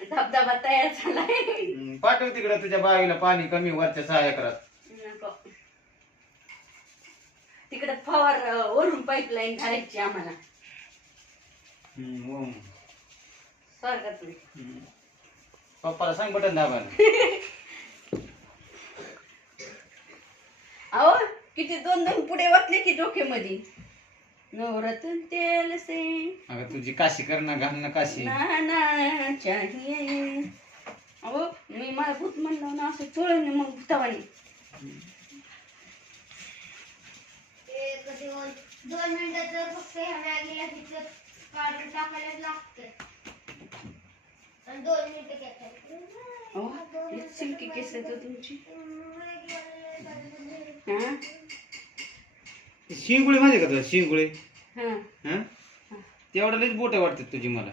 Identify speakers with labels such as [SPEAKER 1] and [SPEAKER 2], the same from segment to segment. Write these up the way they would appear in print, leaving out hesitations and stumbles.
[SPEAKER 1] धबधबा तयार झालाय.
[SPEAKER 2] पाठव तिकडे तुझ्या बावीला पाणी कमी वरच्या 6 एकरात.
[SPEAKER 1] नको तिकडे फवार वरून पाईपलाईन घालायची आम्हाला स्वर्गातून.
[SPEAKER 2] पप्पाला सांग बटन दाबायला.
[SPEAKER 1] अहो किती 2-2 पुढे वाटले की डोक्यामध्ये. नवरत्न तेल से
[SPEAKER 2] अगं तुझी काशी कर ना, घाल ना काशी.
[SPEAKER 1] नाना चाहिए. अहो मी मला भूत म्हणलं ना असं चोळलं मग भूतावानी.
[SPEAKER 3] 2 मिनिटं जर फक्त ह्या मॅगीला तिथं काढून टाकायला लागतं आणि 2 मिनिटं घेतात.
[SPEAKER 1] अहो सिल्की केस आहे तुमची. हा
[SPEAKER 2] शिंगुळे माझे का तुला शिंगुळे?
[SPEAKER 1] हा
[SPEAKER 2] हा तेवढं लईच बोट वाटतात तुझी मला.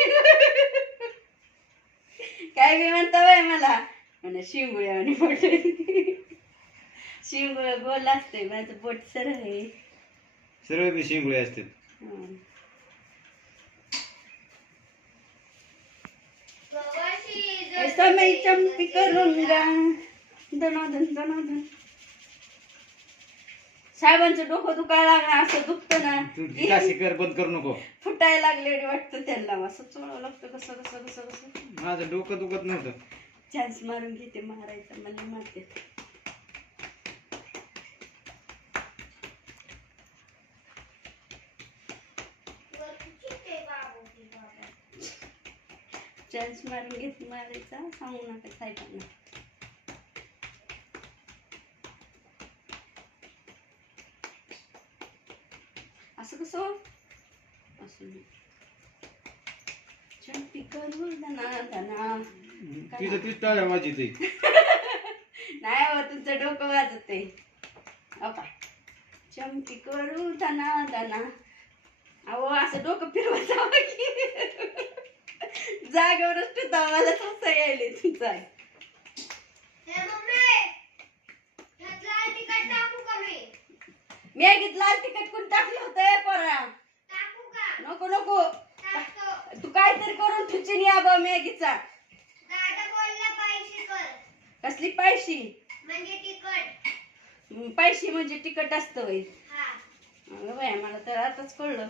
[SPEAKER 1] काय बी म्हणता बाय मला म्हणे शिंगुळ्या म्हणे बोट. शिंगुळ गोल असते माझं बोट सरळ आहे.
[SPEAKER 2] सर्व बी शिंगुळे असतात.
[SPEAKER 1] ऐसा मैं चंपी करूंगा दनोदन दनोदन. साहेबांचं डोकं दुखायला लागलं असं दुखतं ना.
[SPEAKER 2] तुझी काशी कर, बंद करू नको.
[SPEAKER 1] फुटायला लागले वाटतं त्यांना. असं चोळावं लागतं. कसं कसं कसं कसं.
[SPEAKER 2] माझं डोकं दुखत नव्हतं.
[SPEAKER 1] चान्स मारून घेते मारायचं मला मारते. चान्स मारून घेते मारायचा. सांगू नका साहेबांना. असं कसं असं चंपी करू दना दना.
[SPEAKER 2] तिचं तीच टाळ्या माझी ते.
[SPEAKER 1] नाही हो तुमचं डोकं वाजते. अपा चंपी करू दना दना. अहो असं डोकं फिरवायचं की जागेवरच ठेवता. मला हसा यायले तुमचा. मॅगीत लाल तिखट कोण टाकलं होतं पोरा? नको नको तू काहीतरी करून ठेवची या बा मॅगीचा. कसली पायशी? पायशी म्हणजे तिखट असतं वय. बाया मला तर आताच कळलं.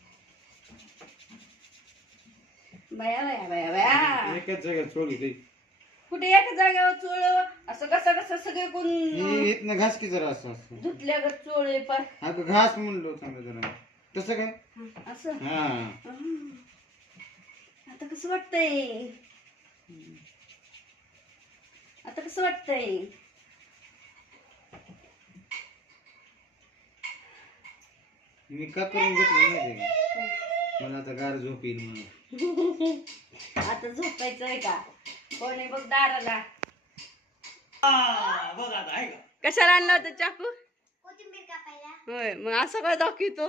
[SPEAKER 1] बाया बाया बाया बाया
[SPEAKER 2] एकाच जागेत चोळी ते.
[SPEAKER 1] कुठे एका जागेवर चोळ. असं कसं कसं सगळे कोण
[SPEAKER 2] इथनं घास की जरा असं असं.
[SPEAKER 1] धुतल्या ग चोळे पण.
[SPEAKER 2] अगं घास म्हणलो चांगलं जरा. तसं काय?
[SPEAKER 1] असं
[SPEAKER 2] हा
[SPEAKER 1] आता कसं वाटतंय? आता कसं वाटतंय?
[SPEAKER 2] मी का करून घेतलं माहिती का? मला आता गार झोप येईल म्हणून.
[SPEAKER 1] आता झोपायचंय का? कोणी बघ दाराला.
[SPEAKER 2] बघ आता आहे का?
[SPEAKER 1] कशाला आणला होता चाकू?
[SPEAKER 3] कोथिंबीर कापायला.
[SPEAKER 1] होय मग असं काय दाखवतो?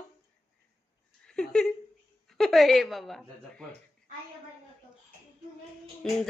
[SPEAKER 1] होय बाबा.
[SPEAKER 2] जा, जा, पळ.
[SPEAKER 3] आई बनवतो.